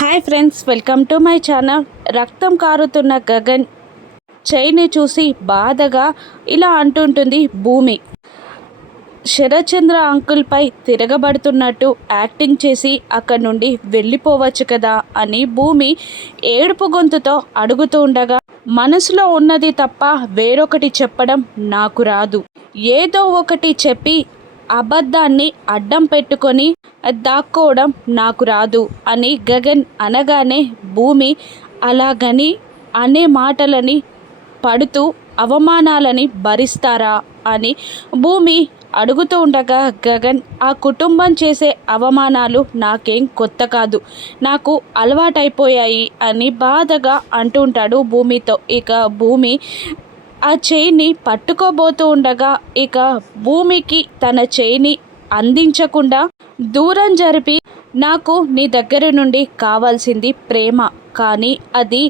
Hi friends, welcome to my channel. రక్తం కారుతున్న గగన్ చైని చూసి బాధగా ఇలా అంటుంటుంది భూమి. శరత్చంద్ర అంకుల్పై తిరగబడుతున్నట్టు యాక్టింగ్ చేసి అక్కడి నుండి వెళ్ళిపోవచ్చు కదా అని భూమి ఏడుపు గొంతుతో అడుగుతూ ఉండగా, మనసులో ఉన్నది తప్ప వేరొకటి చెప్పడం నాకు రాదు. ఏదో ఒకటి చెప్పి అబద్ధాన్ని అడ్డం పెట్టుకొని దాక్కోవడం నాకు రాదు అని గగన్ అనగానే భూమి అలాగని అనే మాటలని పడుతూ అవమానాలని భరిస్తారా అని భూమి అడుగుతూ ఉండగా, గగన్ ఆ కుటుంబం చేసే అవమానాలు నాకేం కొత్త కాదు, నాకు అలవాటైపోయాయి అని బాధగా అంటుంటాడు భూమితో. ఇక భూమి ఆ చైన్ని పట్టుకోబోతూ ఉండగా, ఇక భూమికి తన చైన్ని అందించకుండా దూరం జరిపి, నాకు నీ దగ్గర నుండి కావాల్సింది ప్రేమ, కానీ అది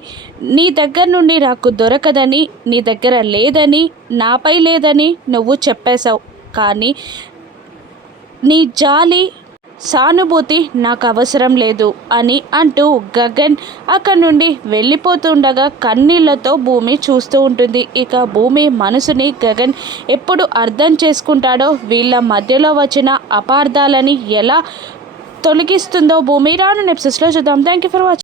నీ దగ్గర నుండి నాకు దొరకదని, నీ దగ్గర లేదని, నాపై లేదని నువ్వు చెప్పేశావు. కానీ నీ జాలి సానుభూతి నాకు అవసరం లేదు అని అంటూ గగన్ అక్కడి నుండి వెళ్ళిపోతుండగా కన్నీళ్లతో భూమి చూస్తూ ఉంటుంది. ఇక భూమి మనసుని గగన్ ఎప్పుడు అర్థం చేసుకుంటాడో, వీళ్ళ మధ్యలో వచ్చిన అపార్థాలని ఎలా తొలగిస్తుందో భూమి రాను ఎపిసోడ్స్లో చూద్దాం. Thank you for watching.